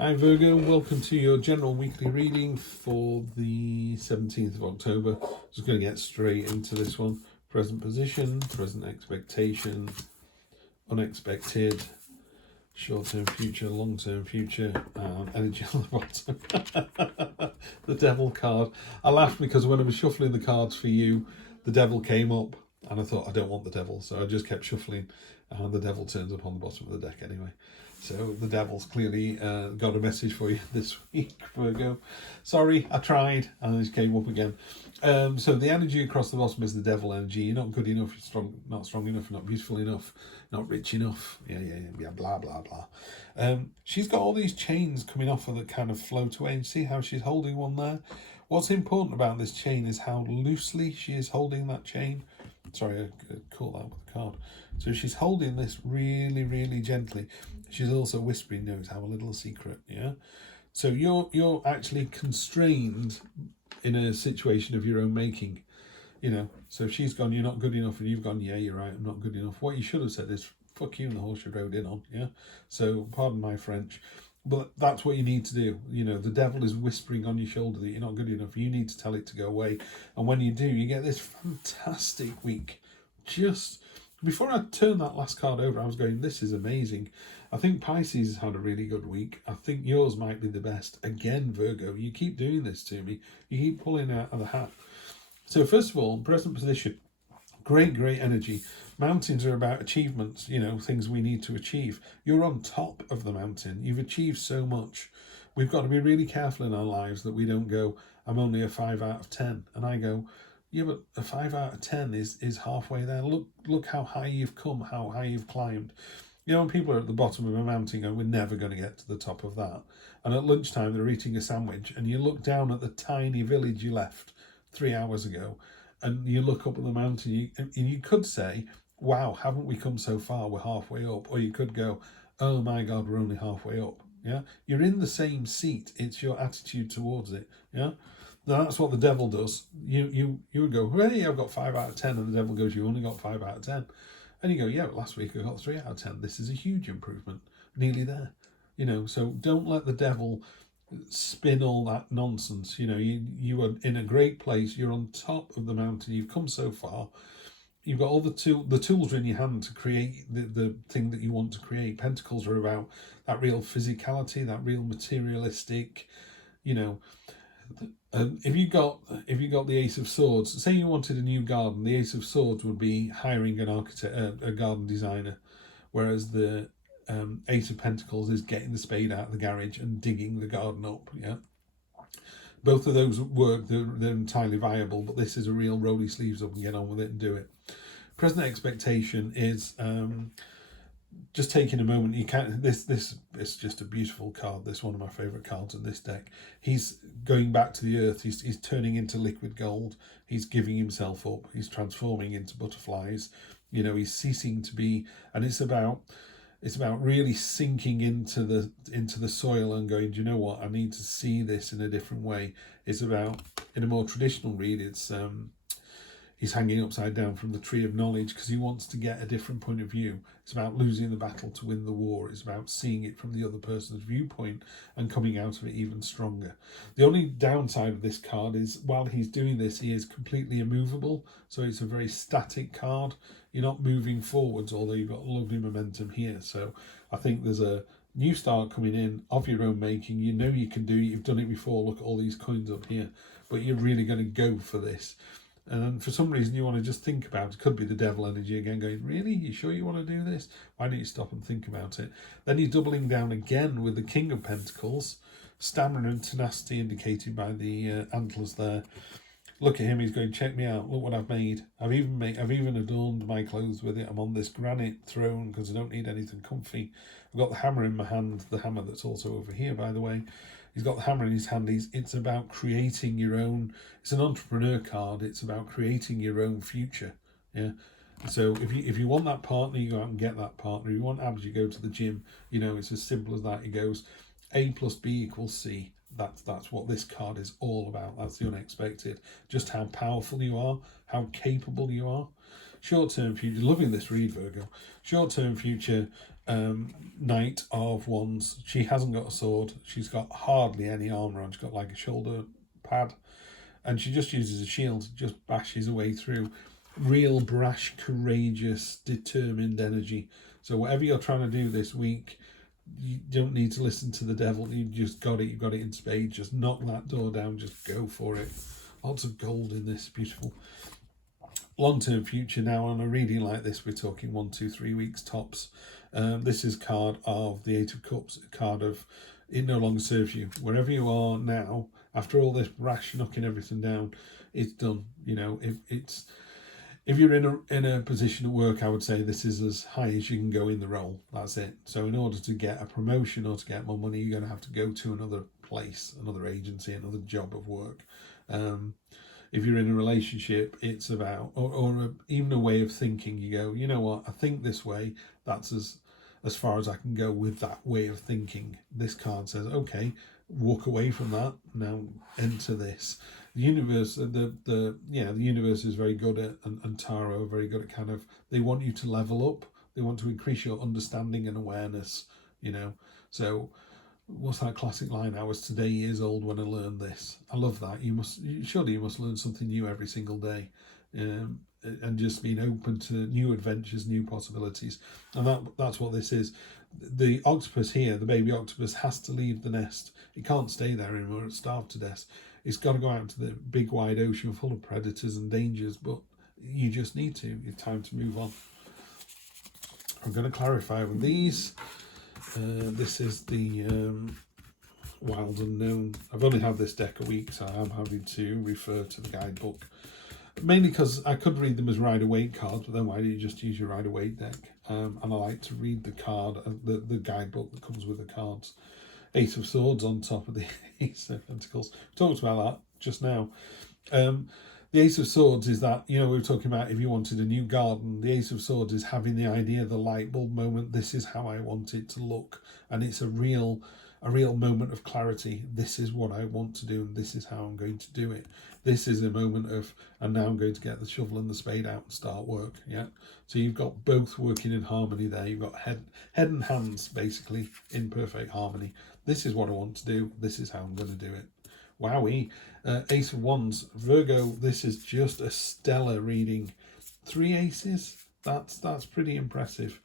Hi Virgo, welcome to your general weekly reading for the 17th of October. Just going to get straight into this one. Present position, present expectation, unexpected, short-term future, long-term future, and energy on the bottom. The devil card. I laughed because when I was shuffling the cards for you, the devil came up and I thought I don't want the devil, so I just kept shuffling and the devil turns up on the bottom of the deck anyway. So the devil's clearly got a message for you this week, Virgo. Sorry, I tried and it came up again. So the energy across the bottom is the devil energy. You're not good enough, you're strong, not strong enough, not beautiful enough, not rich enough. Yeah, blah, blah, blah. She's got all these chains coming off her that kind of float away. And see how she's holding one there? What's important about this chain is how loosely she is holding that chain. Sorry, I caught that with the card. So she's holding this really, really gently. She's also whispering, no, have a little secret, yeah? So you're actually constrained in a situation of your own making, you know? So she's gone, you're not good enough, and you've gone, yeah, you're right, I'm not good enough. What you should have said is, fuck you and the horse you rode in on, yeah? So, pardon my French, but that's what you need to do. You know, the devil is whispering on your shoulder that you're not good enough. You need to tell it to go away. And when you do, you get this fantastic week. Just before I turned that last card over, I was going, this is amazing. I think Pisces has had a really good week. I think yours might be the best. Again, Virgo, you keep doing this to me. You keep pulling out of the hat. So first of all, present position. Great energy. Mountains are about achievements, you know, things we need to achieve. You're on top of the mountain. You've achieved so much. We've got to be really careful in our lives that we don't go, I'm only a 5 out of 10. And I go, yeah, but a 5 out of 10 is halfway there. Look how high you've come, how high you've climbed. You know, when people are at the bottom of a mountain going, we're never going to get to the top of that. And at lunchtime, they're eating a sandwich and you look down at the tiny village you left 3 hours ago and you look up at the mountain and you could say, wow, haven't we come so far? We're halfway up. Or you could go, oh my God, we're only halfway up. Yeah, you're in the same seat. It's your attitude towards it. Yeah, now that's what the devil does. You would go, hey, I've got 5 out of 10, and the devil goes, you only got 5 out of 10, and you go, yeah, but last week I got 3 out of 10. This is a huge improvement, nearly there. You know, so don't let the devil spin all that nonsense. You know, you are in a great place. You're on top of the mountain. You've come so far. You've got all the tools are in your hand to create the thing that you want to create. Pentacles are about that real physicality, that real materialistic, you know. If you got the Ace of Swords, say you wanted a new garden, the Ace of Swords would be hiring an architect, a garden designer, whereas the Ace of Pentacles is getting the spade out of the garage and digging the garden up. Yeah, both of those work. They're entirely viable, but this is a real roll your sleeves up and get on with it and do it. Present expectation is just taking a moment. You can't. This is just a beautiful card. This is one of my favorite cards in this deck. He's going back to the earth. He's turning into liquid gold. He's giving himself up. He's transforming into butterflies. You know, he's ceasing to be, and it's about really sinking into the soil and going, do you know what? I need to see this in a different way. It's about, in a more traditional read, it's he's hanging upside down from the tree of knowledge because he wants to get a different point of view. It's about losing the battle to win the war. It's about seeing it from the other person's viewpoint and coming out of it even stronger. The only downside of this card is while he's doing this, he is completely immovable. So it's a very static card. You're not moving forwards, although you've got lovely momentum here. So I think there's a new start coming in of your own making. You know you can do it. You've done it before. Look at all these coins up here. But you're really going to go for this. And then for some reason you want to just think about it. Could be the devil energy again going, really? You sure you want to do this? Why don't you stop and think about it? Then he's doubling down again with the King of Pentacles. Stamina and tenacity indicated by the antlers there. Look at him, he's going, check me out, look what I've made. I've even adorned my clothes with it. I'm on this granite throne because I don't need anything comfy. I've got the hammer in my hand, the hammer that's also over here, by the way. He's got the hammer in his hand. It's about creating your own, it's an entrepreneur card. It's about creating your own future. Yeah. So if you want that partner, you go out and get that partner. If you want abs, you go to the gym. You know, it's as simple as that. It goes A plus B equals C. That's what this card is all about. That's the unexpected. Just how powerful you are, how capable you are. Short-term future, loving this read, Virgo. Short-term future, Knight of Wands. She hasn't got a sword. She's got hardly any armor on. She's got like a shoulder pad, and she just uses a shield, just bashes her way through. Real brash, courageous, determined energy. So whatever you're trying to do this week, you don't need to listen to the devil. You just got it. You've got it in spades. Just knock that door down. Just go for it. Lots of gold in this. Beautiful. Long-term future. Now on a reading like this, we're talking 1, 2, 3 weeks tops. This is card of the Eight of Cups, a card of it no longer serves you. Wherever you are now, after all this rash knocking everything down, it's done. You know, if you're in a position at work, I would say this is as high as you can go in the role. That's it. So in order to get a promotion or to get more money, you're going to have to go to another place, another agency, another job of work. If you're in a relationship, it's about, or even a way of thinking. You go, you know what, I think this way, that's as far as I can go with that way of thinking. This card says, okay, walk away from that, now enter this. The universe, the universe is very good at, and Tarot are very good at kind of, they want you to level up, they want to increase your understanding and awareness, you know. So what's that classic line? I was today years old when I learned this. I love that. Surely you must learn something new every single day, and just being open to new adventures, new possibilities. And that's what this is. The octopus here, the baby octopus, has to leave the nest. It can't stay there anymore. It's starved to death. It's got to go out to the big wide ocean full of predators and dangers, but you just need to. It's time to move on. I'm going to clarify with these. This is the Wild Unknown. I've only had this deck a week, so I'm having to refer to the guidebook. Mainly because I could read them as Rider-Waite cards, but then why do you just use your Rider-Waite deck? And I like to read the card, the guidebook that comes with the cards. Ace of Swords on top of the Ace of Pentacles. We talked about that just now. The Ace of Swords is that, you know, we were talking about if you wanted a new garden. The Ace of Swords is having the idea, the light bulb moment. This is how I want it to look. And it's a real moment of clarity. This is what I want to do, and this is how I'm going to do it. This is a moment of, and now I'm going to get the shovel and the spade out and start work. Yeah. So you've got both working in harmony there. You've got head and hands basically in perfect harmony. This is what I want to do. This is how I'm going to do it. Wowee. Ace of Wands. Virgo, this is just a stellar reading. 3 aces. That's pretty impressive.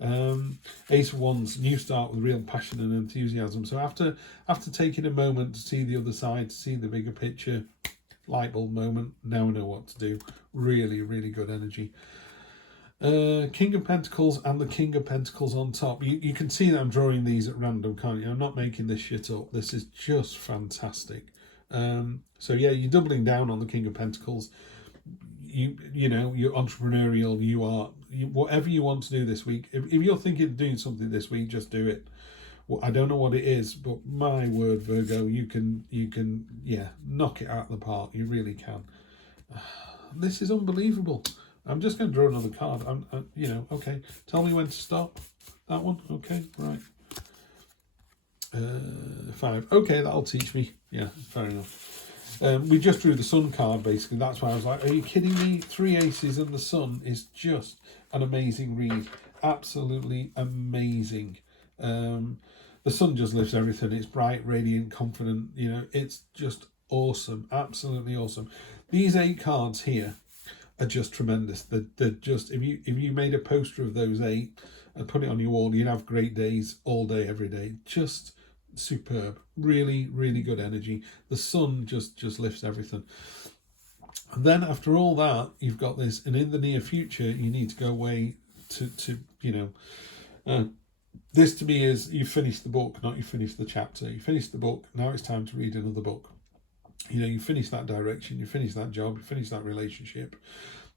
Ace of Wands, new start with real passion and enthusiasm. So after taking a moment to see the other side, to see the bigger picture, light bulb moment, now I know what to do. Really, really good energy. King of Pentacles and the King of Pentacles on top. You can see that I'm drawing these at random, can't you? I'm not making this shit up. This is just fantastic. So yeah, you're doubling down on the King of Pentacles. You know, you're entrepreneurial. Whatever you want to do this week. If you're thinking of doing something this week, just do it. Well, I don't know what it is, but my word, Virgo, you can knock it out of the park. You really can. This is unbelievable. I'm just going to draw another card. Okay. Tell me when to stop. That one. Okay, right. 5. Okay, that'll teach me. Yeah, fair enough. We just drew the Sun card, basically. That's why I was like, are you kidding me? 3 aces and the Sun is just an amazing read. Absolutely amazing. The Sun just lifts everything. It's bright, radiant, confident. You know, it's just awesome. Absolutely awesome. These 8 cards here are just tremendous. They're just, if you made a poster of those 8 and put it on your wall, you'd have great days all day, every day. Just superb. Really, really good energy. The Sun just lifts everything. And then after all that, you've got this, and in the near future, you need to go away to this to me is you finish the book, not you finish the chapter. You finish the book, now it's time to read another book. You know, you finish that direction, you finish that job, you finish that relationship.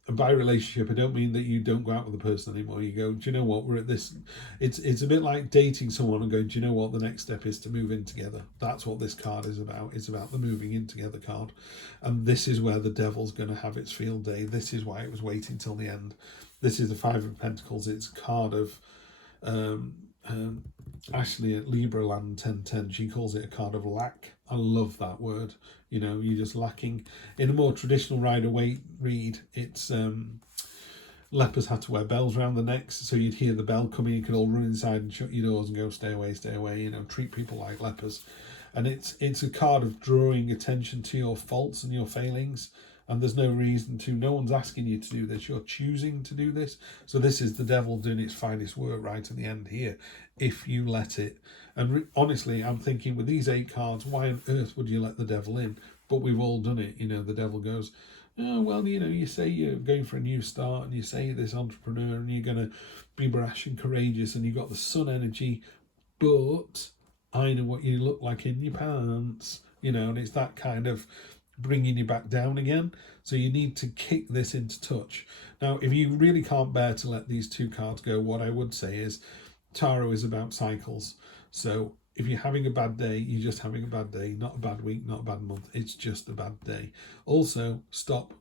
And by relationship, I don't mean that you don't go out with the person anymore. You go, do you know what, we're at this. It's a bit like dating someone and going, do you know what, the next step is to move in together. That's what this card is about. It's about the moving in together card. And this is where the devil's going to have its field day. This is why it was waiting till the end. This is the 5 of Pentacles. It's a card of Ashley at Libra Land 1010. She calls it a card of lack. I love that word. You know, you're just lacking. In a more traditional Rider-Waite read, it's lepers had to wear bells around the necks, so you'd hear the bell coming, you could all run inside and shut your doors and go, stay away, you know, treat people like lepers. And it's a card of drawing attention to your faults and your failings, and there's no reason to. No one's asking you to do this, you're choosing to do this. So this is the devil doing its finest work right at the end here, if you let it. And honestly, I'm thinking with these 8 cards, why on earth would you let the devil in? But we've all done it. You know, the devil goes, oh, well, you know, you say you're going for a new start, and you say you're this entrepreneur, and you're going to be brash and courageous, and you've got the sun energy, but I know what you look like in your pants, you know, and it's that kind of bringing you back down again. So you need to kick this into touch. Now, if you really can't bear to let these 2 cards go, what I would say is Tarot is about cycles. So if you're having a bad day, you're just having a bad day, not a bad week, not a bad month. It's just a bad day. Also, stop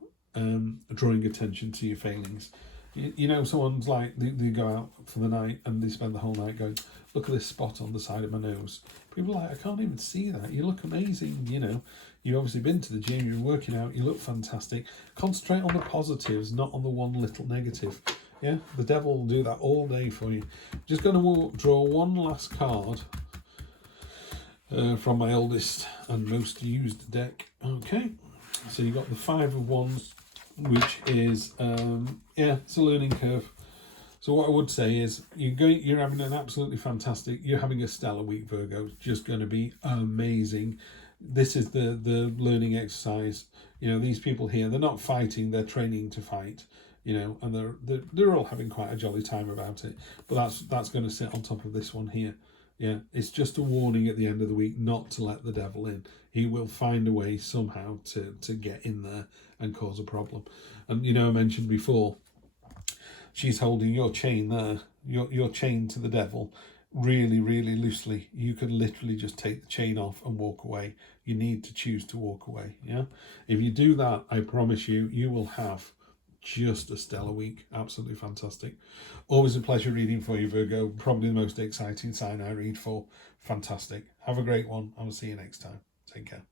drawing attention to your failings. You know, someone's like, they go out for the night and they spend the whole night going, look at this spot on the side of my nose. People are like, I can't even see that. You look amazing, you know. You've obviously been to the gym, you're working out, you look fantastic. Concentrate on the positives, not on the one little negative. Yeah, the devil will do that all day for you. Just going to draw one last card from my oldest and most used deck. Okay, so you've got the 5 of Wands, which is, yeah, it's a learning curve. So what I would say is you're having an absolutely fantastic, you're having a stellar week, Virgo. It's just going to be amazing. This is the learning exercise. You know, these people here, they're not fighting, they're training to fight, you know, and they're all having quite a jolly time about it. But that's going to sit on top of this one here. Yeah, it's just a warning at the end of the week not to let the devil in. He will find a way somehow to get in there and cause a problem. And, you know, I mentioned before, she's holding your chain there, your chain to the devil, really, really loosely. You could literally just take the chain off and walk away. You need to choose to walk away, yeah? If you do that, I promise you, you will have just a stellar week. Absolutely fantastic. Always a pleasure reading for you, Virgo. Probably the most exciting sign I read for. Fantastic. Have a great one. I will see you next time. Take care.